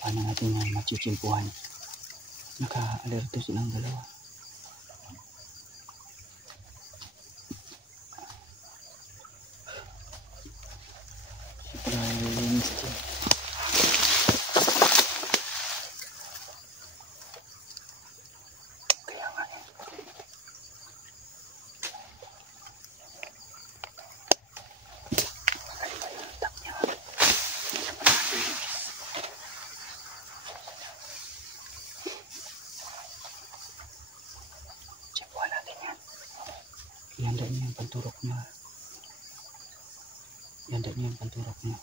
Paano natin yan machichimpuhan? Naka-alerto silang dalawa. Kaya nga eh. Ihanda niya yung panturok niya. Ihanda niya yung panturok niya.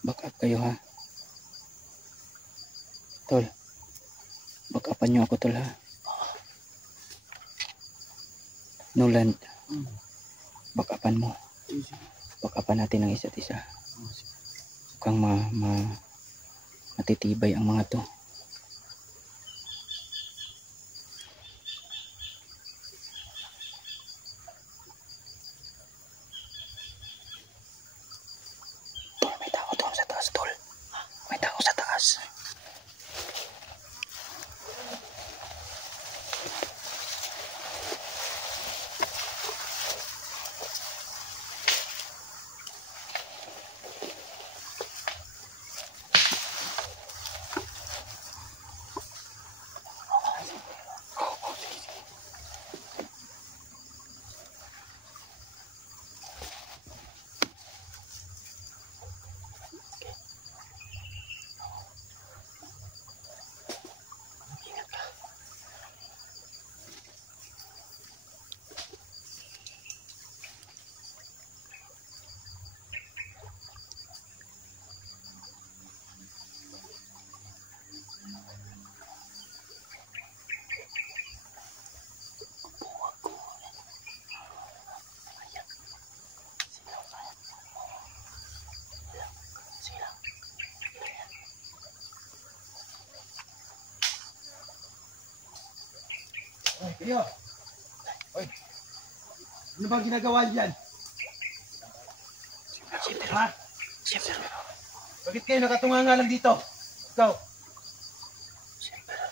Back up kayo ha. Tol. Back upan nyo ako tol ha. Noland. Back upan mo. Back upan natin ang isa't isa. Mukhang matitibay ang mga to. Ay, kayo. Oy. Ano bang ginagawa diyan? Ha? Bakit kayo nakatunganga lang dito? Ikaw.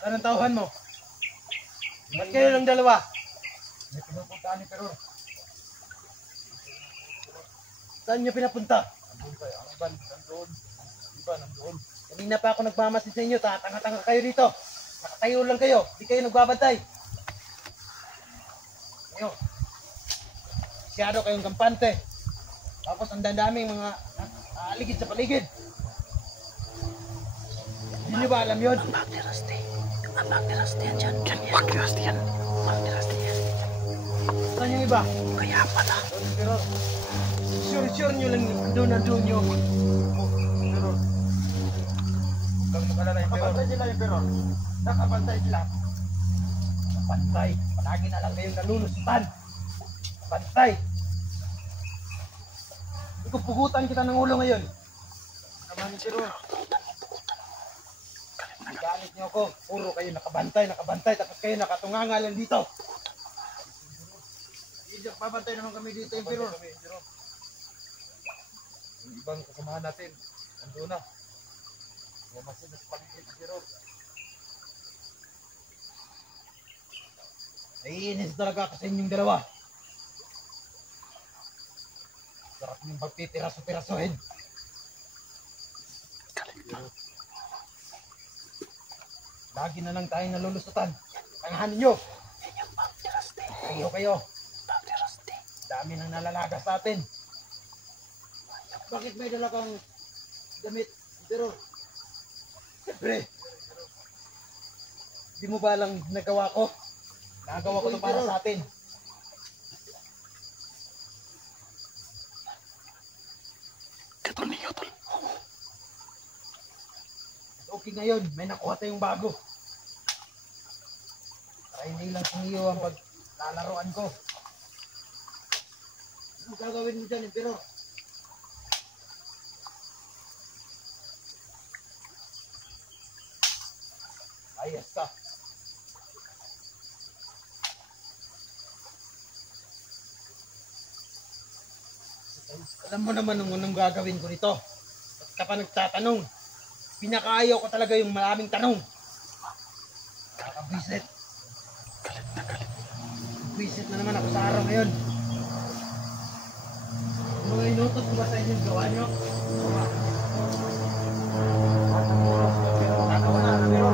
Anong tauhan mo? Ba't kayo lang dalawa? May pinupuntaan ni Peror. Saan niyo pinapunta? Nandoon. Kanina pa ako nagmamasid sa inyo, tatanga-tanga kayo dito. Nakatayo lang kayo, di kayo nagbabantay. Kayo. Masyado kayong kampante. Tapos ang daming mga aligid sa paligid. Hindi nyo ba alam yun? Ang bag ni Rusty. Ang bag ni Rusty yan dyan. Yan, bag ni Rusty yan. Bag ni Rusty yan. Saan yung iba? Kaya pala. Pero, sure nyo lang nandun nyo. Pero, huwag magalala yung Pero. Nakabantay sila yung Pero. Nakabantay sila. Nakabantay. Palagi na lang kayong nalulusutan. Nakabantay. Pugutan kita ng ulo ngayon. Naman yung Pero. Galit niyo ako. Puro kayo nakabantay. Tapos kayo nakatunganga lang dito. Babantay naman kami dito yung Pero. Yung ibang kasamahan natin, ando na. Mamasin na sa paligid ng Pero. Naiinis talaga kasi inyong dalawa. Sarap niyong pagpipiraso-pirasohin. Lagi na lang tayong nalulusutan. Tangahan ninyo. Kayo. Dami nang nalalagas sa atin. Bakit may dala kang damit? Pero, siyempre, di mo ba lang nagawa ko? Nagawa ko ito para sa atin. Ito ninyo, tol. Okay ngayon, may nakuha tayong bago. Para hindi lang singiyo ang paglalaroan ko. Ano gagawin mo dyan, Pero? Ayos ka. Alam mo naman anong gagawin ko nito. Ba't ka pa nagtatanong? Pinakaayaw ko talaga yung maraming tanong. Nakakabwisit. Bwisit na naman ako sa araw ngayon. Mga inutot ko ba sa inyo gawa nyo? Nagawa na Pero.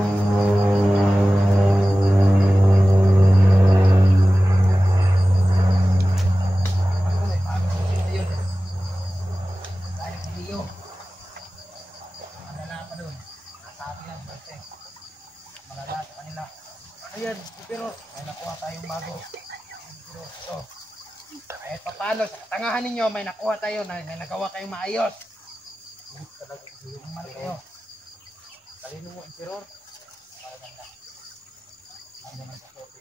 Ako may bagong gusto ngayon. Dahil sa iyo. Malala pa doon. Nasabi lang birthday. Malala sa kanila. Ayan, Pero may nakuha tayong bago. Pero ito. Eh paano, sa katangahan ninyo, may nakuha tayo, may nagawa kayong maayos. Talaga, mal kayo. Talino mo, Emperor. Maganda. Ang naman sa sote.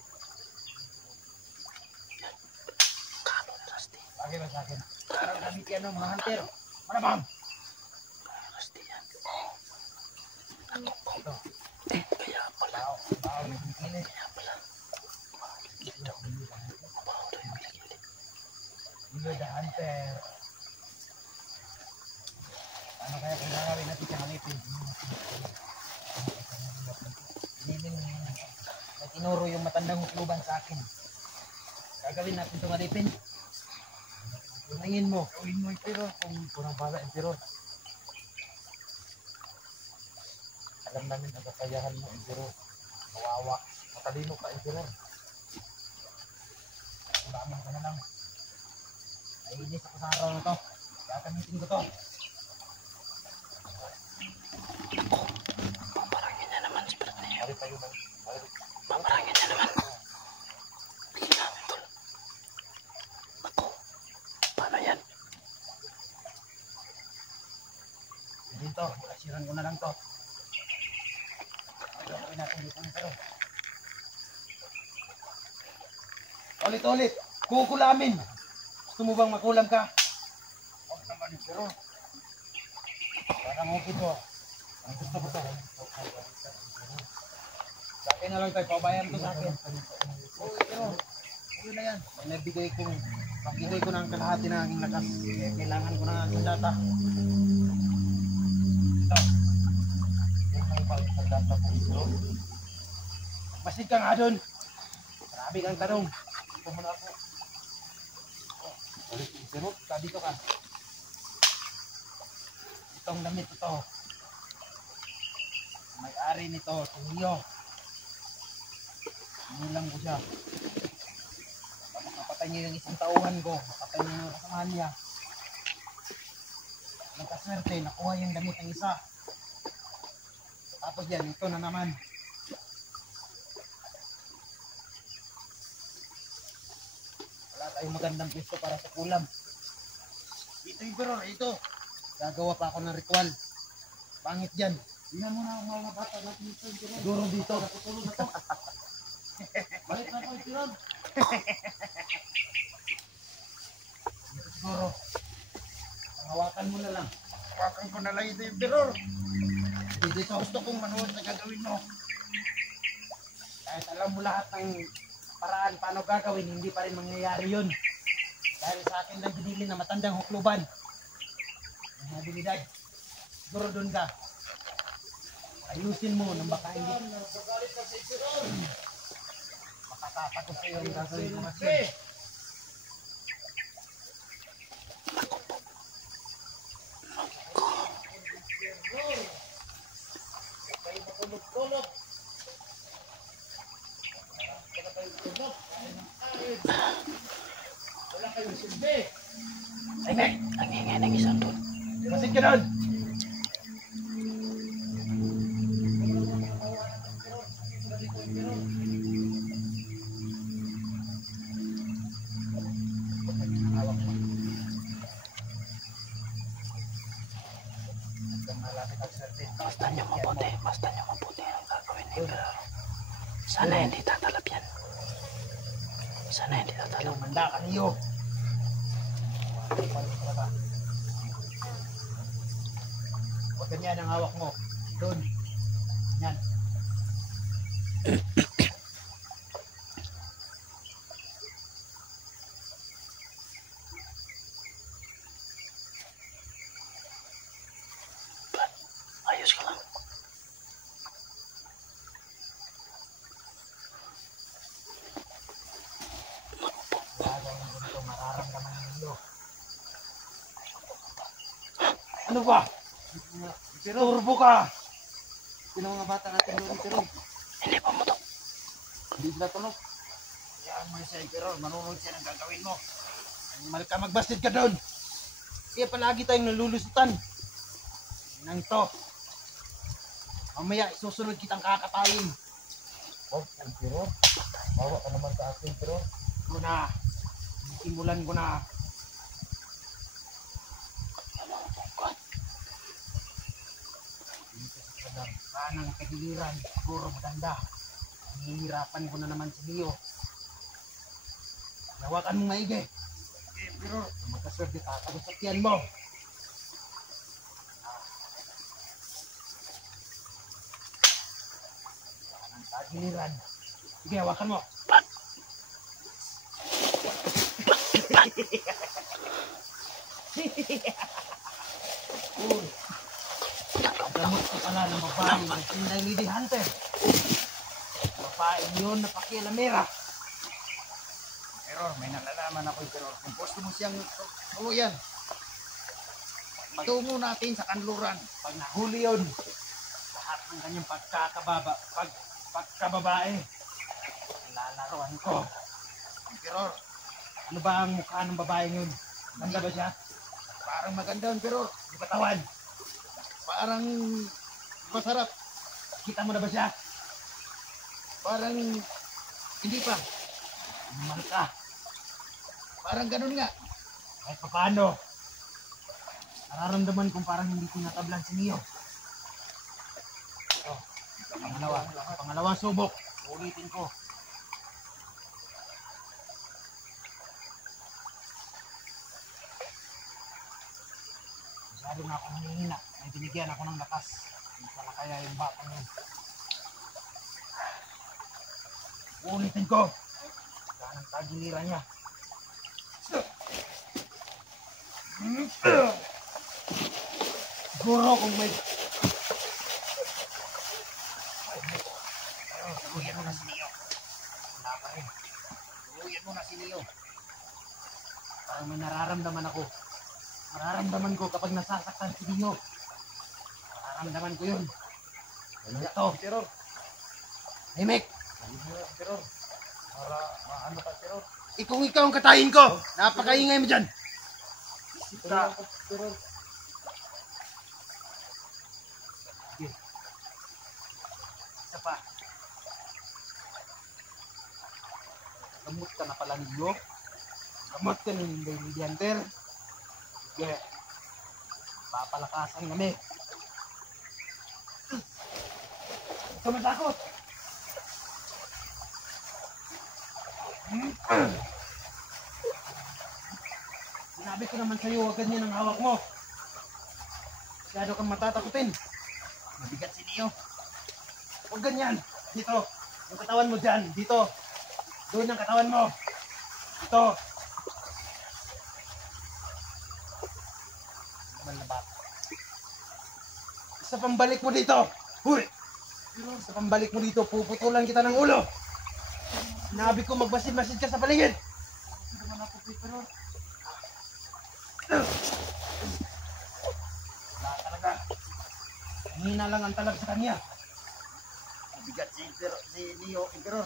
Kano ni Rusty. Bagay ba sa akin? Parang gamit yan ng mga hunter. Marabang! Rusty yan. Ito. Kaya pala. Bao, may bikini. Kaya pala. Mabaho daw yung kilikili. You're the hunter. Ano kaya kung gagawin natin sa halipin? Hindi may tinuro yung matandang hukluban sa akin. Gagawin natin itong halipin. Tingin mo. Gawin mo, Emperor. Kung kurang bala, Emperor. Alam namin ang kakayahan mo, Emperor. Kawawa. Matalino ka, Emperor. Ulaman ka na lang. Naiinis ako sa araw na to. Gagamitin ko to. Ako, mamarangin na naman si Brad niya. Mari tayo man. Mamarangin na naman. Bigyan natin, tol. Ako, paano yan? Dito, asiran ko na lang to. Gagawin natin dito, pero ulit-ulit, kukulamin. Gusto mo bang makulam ka? Huwag naman, pero parang okay to. Ang gusto ko to. Sa akin na lang tayo, pabayan to sa akin. Oo, pero, yun na yan. May nabigay ko ng kalahati na aking lakas. Kaya kailangan ko na ang sandata. Ito. Yung may pang sandata po ito. Masid ka nga doon. Marami kang tanong. Ito muna ako. Ulit, pero, dito ka. Itong damit ito. May-ari nito, Tingyo. Nilang ko siya. Tapos napatay niya yung isang tauhan ko. Napatay niya yung kasamahan niya. Nagkaswerte, nakuha yung damit ng isa. Tapos yan, ito na naman. Wala tayong magandang pwesto para sa kulam. Ito yung pero, ito. Gagawa pa ako ng ritual. Pangit dyan. Tingnan mo na ang mga bata natin ito. Siguro dito. Natutulog na to. Balik na ito, Tirod. Dito siguro. Hawakan mo na lang. Hawakan ko na lang ito yung Tirod. Dito gusto kong manood na gagawin mo. Kahit alam mo lahat ng paraan paano gagawin, hindi pa rin mangyayari yun. Dahil sa akin lang binili na matandang hukluban. Ang habilidad. Siguro doon ka. Ayusin mo nang baka hindi. Makatatakot sa'yo yung gagawin mo kasi. Wala kayong silbi. Ay, Ang ingay ng isang doon. masid ka doon. Basta nyo mabuti ang gagawin ni Pero sana hindi tatalab yan. Sana hindi tatalab. Manda ka niyo. Huwag ganyan ang hawak mo. Doon. Yan. Ayos ka lang. Ano ba? Turbo ka! Sino mga bata natin doon, pero Hindi pa mo to. hindi sila tulog. Yan mo siya, pero manunod siya ng gagawin mo. Mal ka magbastid ka doon. Kaya palagi tayong nalulusutan. Nang to. Mamaya isusunod kitang kakatayin. Oh, pero bawa ka naman sa akin, pero ito na. Simulan ko na. Kanang kagiliran, siguro maganda. Hihirapan ko na naman si Leo. Hawakan mo maigi. Okay, pero magkaswerte tatagos sa tiyan mo. Kanang kagiliran. Sige, hawakan mo. Gamot ko pala ng babae ng Tinday Lady Hunter. Babae yun na pakialamera. Pero may nalalaman ako pero kung gusto mo siyang yan. Patungo natin sa kanluran. Pag nahuli yun, lahat ng kanyang pagkababae, lalaroan ko. Pero ano ba ang mukha ng babae yun? Maganda ba siya? Parang maganda yun pero di patawan. Parang masarap. Kita mo na ba siya? Parang hindi pa. Mahal ka. Parang ganun nga. Kahit pa paano. Nararamdaman kong parang hindi tinatablan si Neo. Ito. Pangalawang subok. Ulitin ko. Masyado na akong hinihina. May binigyan ako ng lakas. Hindi pala kaya yung batang yun. Ulitin ko. Saan ang tagiliran niya? Siguro kung may... Tuluyan mo na si Neo. Wala pa rin. Tuluyan mo na si Neo. Parang may nararamdaman ako. Nararamdaman ko kapag nasasaktan si Neo. Nararamdaman ko yun. Ano ito? Teror. Himik. Teror. Para maano ka, Teror. Ikaw ang katayin ko. Napakaingay mo dyan. Teror. Sige. Isa pa. Gamot ka na pala ninyo. Gamot ka na ninyo, Lady Hunter. Sige. Papalakasan kami. Huwag ka matakot. Sinabi ko naman sa'yo, huwag ganyan ang hawak mo. Masyado kang matatakutin. Mabigat si Neo. Huwag ganyan. Dito. Yung katawan mo dyan. Dito. Doon ang katawan mo. Dito. Naman na bata. Isa pambalik mo dito. Huy! Isa pambalik mo dito. Puputulan kita ng ulo. Sinabi ko magbasid-basid ka sa paligid. Ito naman ako, pero... Wala talaga. Hina lang ang talab sa kanya. Mabigat si Neo, Emperor.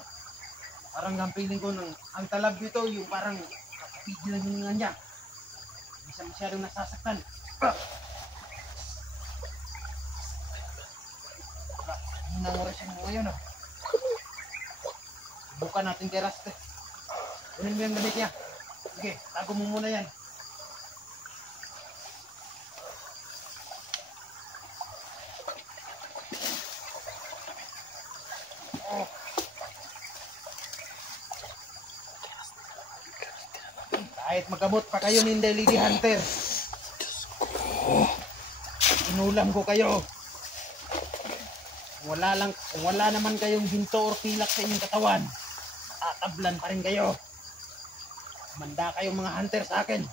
Parang ang feeling ko ng ang talab dito yung parang kapigilan yung nga niya. Hindi siya masyadong nasasaktan. Hina ng oras yung ngayon. Buka natin kay Raste. Kunin mo yung damit niya. Sige, tago mo muna yan. Kahit magamot pa kayo ni Lady Hunter. Inulam ko kayo. Kung wala naman kayong ginto or pilak sa inyong katawan, tatablan pa rin kayo. Manda kayong mga hunter sa akin.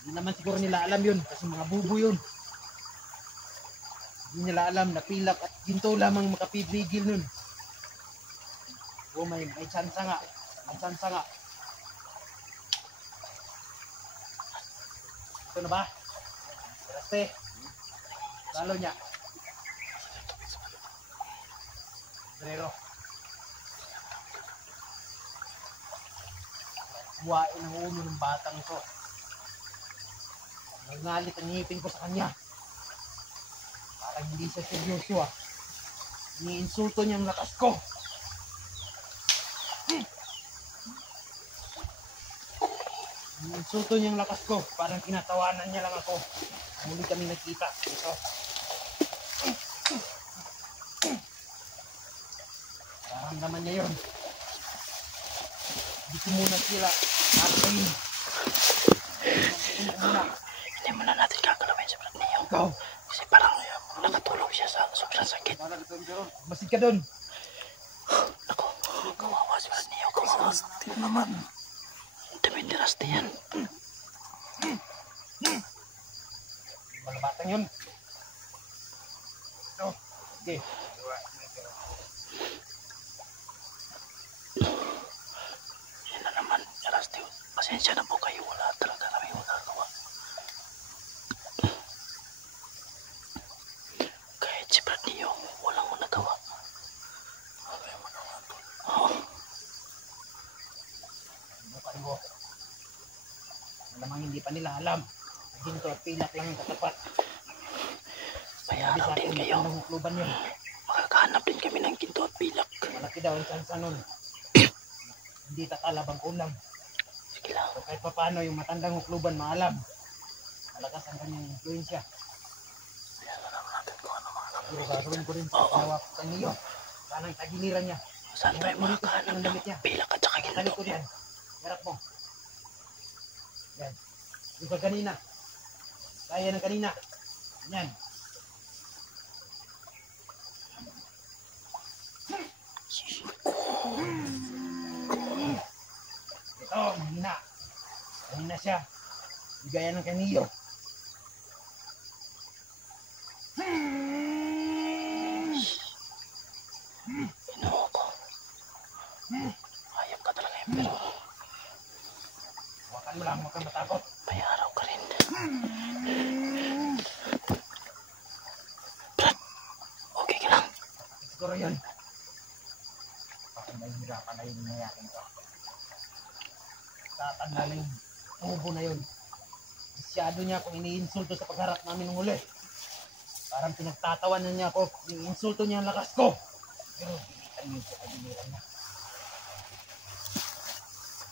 Hindi naman siguro nila alam yun kasi mga bubo yun. Hindi nila alam na pilak at ginto lamang makapibigil nun. O may tsansa nga. May tsansa nga. Ito na ba? Raste. Lalo niya. Brero. Buwain ang ulo ng batang ito. Nangalit ang ngipin ko sa kanya. Parang hindi siya seryoso ah. Iniinsulto niya ang lakas ko. Iniinsulto niya ang lakas ko. Parang kinatawanan niya lang ako. Muli kami nagkita. Ito. Naramdaman niya yun. Hindi ko muna sila atayin. Hindi mo na natin kakalawin sa Brad Neo. Ikaw. Kasi parang nakatulog siya sa sobrang sakit. Masid ka doon. Ako, kawawa si Brad Neo. Kawawa. Tingnan naman. Dami ni Raste yan. Mga batang yun. Ito. Sige. Yan na naman. Raste, pasensya na po kayo. Wala talaga kami magagawa. Kahit si Brad Neo, walang nagawa. Oo. Bukan mo. Malamang hindi pa nila alam. Ginto at pilak lang ang katapat. Bayaran din kayo. Kluban yun. Makakahanap din kami ng ginto at pilak. Malaki daw ang tsansa nun. Hindi tatalab ang ulam. Sige lang. So kahit paano yung matandang hukluban maalam. Malakas ang kanyang influensya. Bayaran naman natin kung ano mga Pero gagawin ko rin sa ginawa ko kay Neo. Saan ang tagiliran niya? Saan tayo makakahanap ng pilak at saka ginto? Talikod yan. Harap mo. Yan. Yung sa kanina. Kaya ng kanina. Yan. Kanina siya. Gaya ng kaniyo. Inuho ko. Hayop ka talaga yung pero Huwakan mo lang, huwag kang matakot. may araw ka rin. Brad, okay ka lang? Siguro yun. Baka mahihirapan na yung nangyari ko. Tatanda na yung tubo na yun. Masyado niya akong iniinsulto sa pagharap namin ng huli. Parang pinagtatawanan niya ako. Yung insulto niya ang lakas ko. Pero bilitan niyo sa kabiliran niya.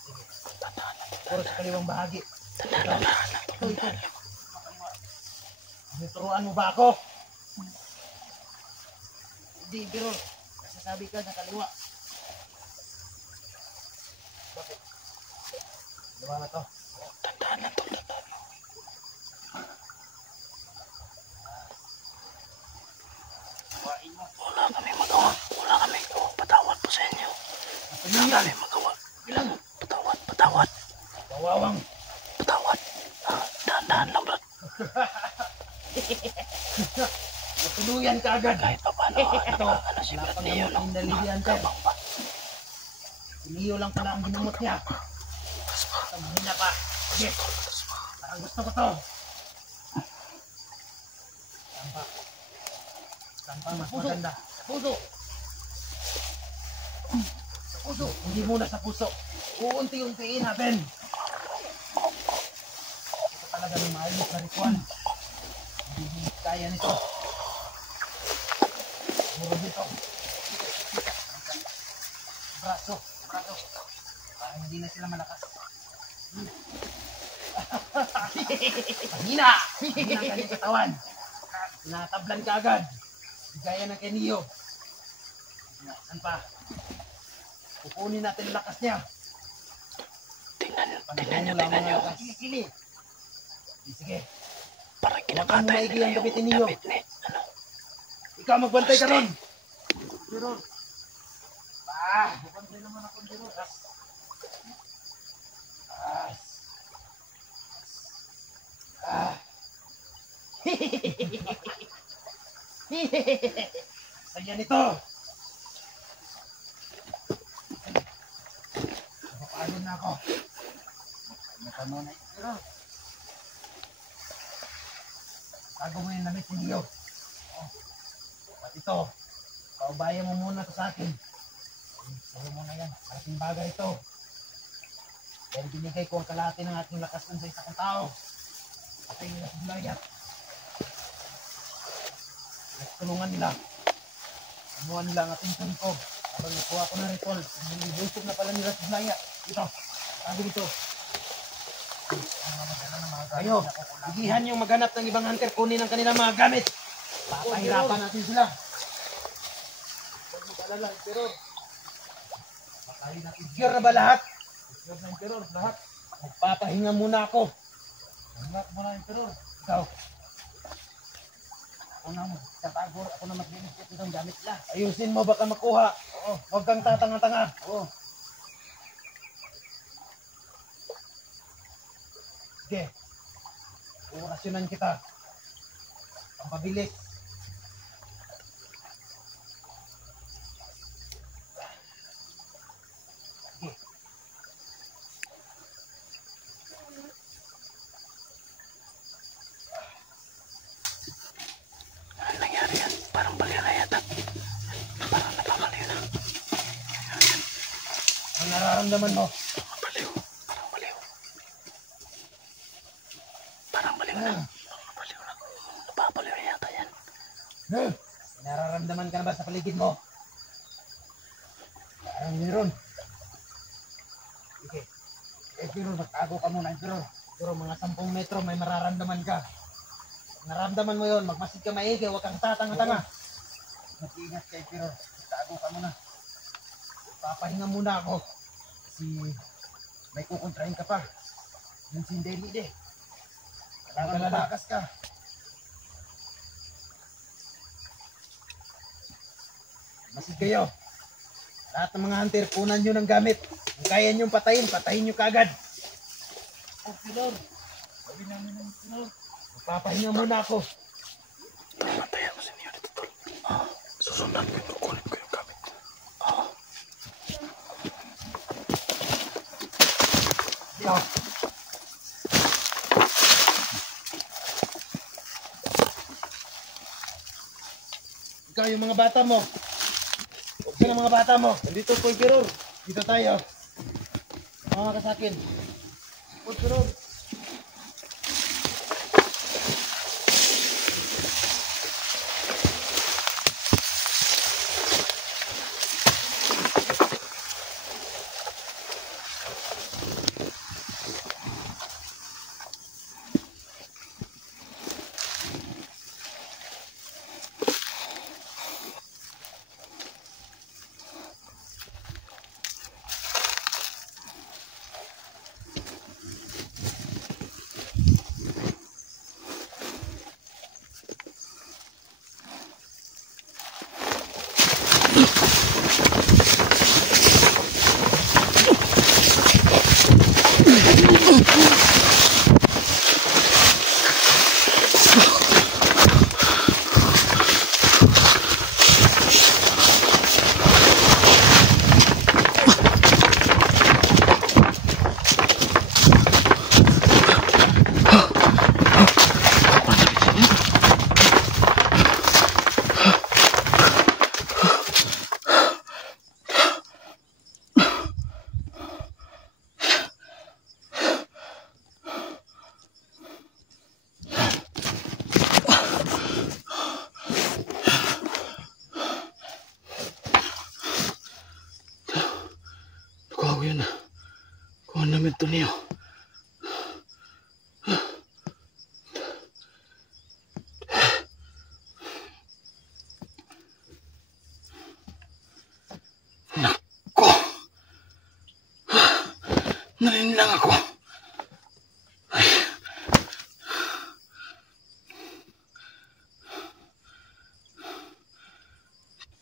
Sige. Puro sa kaliwang bahagi. Ito. Tinuturuan mo ba ako? Hindi, pero nasasabi ka sa kaliwa. Bakit? Diba na to? Tandaan lang tol, tandaan mo. Wala kami magawa. Wala kami gawa. Patawad po sa inyo. Wala kami magawa. Bilang. Patawad, patawad, Kawawang. patawad. Dahan-dahan lang Brad. Natuluyan ka agad. Kahit pa paano, ano si Brad niyo, no? Kabang pa. Iniyo lang pala ang ginamot niya. Basta mahina pa. Sige. Parang gusto ko to. Tampa. Tampa mas maganda. Sa puso. Sa puso. Hindi muna sa puso. Uunti-untiin natin. Ito talaga ng maayos na ritual. Hindi kaya nito. Muro dito. Braso. Braso. Parang hindi na sila malakas. Mahina! Mahina ang kanyang katawan. Natablan ka agad. Gaya ng kaniyo. Saan pa? Kukunin natin ang lakas niya. Tingnan nyo, lang tingnan nyo. mga kili-kili. Sige. Parang kinakatay nila yung gabitin niyo. damit ni, ano? Ikaw magbantay ka ron. Pero, magbantay naman ako dito. Saya nito. Napapagod na ako. Nakanonay. Pero, tago mo yung namit niyo. At ito, paubayan mo muna to sa akin. Sayo mo na yan. Malaking bagay ito. Dahil binigay ko ang kalahati ng ating lakas sa isa kong tao. At ay nasulayat. Nagtulungan nila. Kumuha nila ang ating turiko. Habang nakuha ko ng ritual, nilibusog na pala nila sa Blaya. Ito, sabi dito. Kayo, higihan yung maghanap ng ibang hunter, kunin ang kanilang mga gamit. Papahirapan natin sila. Huwag mo palala, Emperor. Pakain natin. Secure na ba lahat? Secure na, Emperor, lahat. Magpapahinga muna ako. Hinga muna, Emperor. Ikaw. Ako na mo. Tatago. Ako na maglinis itong gamit nila. Ayusin mo, baka makuha. Oo. Huwag kang tatanga-tanga. Oo. Sige. Orasyonan kita. Pampabilis. Sige. Ano nangyari yan? Parang baliw na yata. Parang napakaliw na. Ang nararamdaman mo? Baliw. Parang baliw. Parang baliw na. Baliw na. Napapaliw na yata yan. May nararamdaman ka na ba sa paligid mo? Parang meron. Sige. Pero magtago ka muna, pero mga 10 metro may mararamdaman ka. Kung naramdaman mo yun, magmasid ka maigi, huwag kang tatanga-tanga. Mag-ingat kayo, pero magtago ka muna. Papahinga muna ako. Kasi may kukontrahin ka pa. Yung sindeli de. Kailangan malakas ka. Masid kayo. Lahat ng mga hunter, kunan nyo ng gamit. Kung kaya nyo patayin, patayin nyo kaagad. Okay, Lord. Sabi namin ng Lord. Magpapahinga muna ako. Mantayan mo si Neo dito, tol. Susundan ko yung kukunin ko yung gamit. Yo. Ikaw yung mga bata mo. Huwag ka ng mga bata mo. Nandito po, Emperor. Dito tayo. Mga ka sa akin. Emperor. Kuha ko yun. Kuha namin ito Neo. Nako! Nalinlang ako. Ay.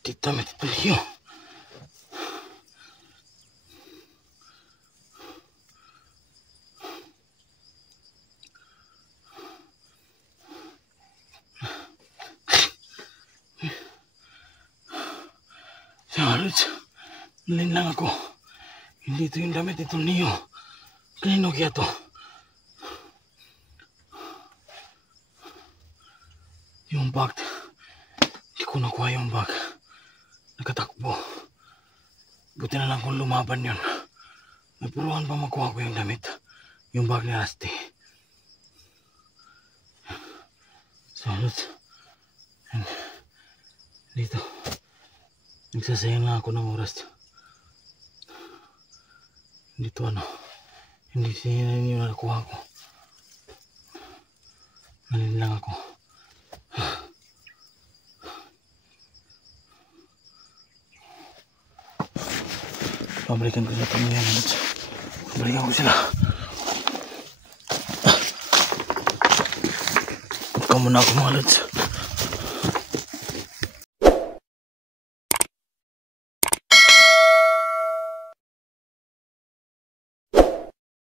Dito namin ito Neo. Charles, nalinlang ako. Hindi ito yung damit ito Neo. Kanino kaya to? Yung bag. Hindi ko nakuha yung bag. Nagkatakbo. Buti na lang kung lumaban yun. Napuruhan pa makuha ko yung damit. Yung bag ni Asti. Charles. Dito. Nagsasayang lang ako ng oras. Dito hindi siya yung nakuha ko. Nalinlang ako. Pabalikan ko sa pamilya na Lods. Pabalikan ko sila. Ikaw muna ako mga Lods.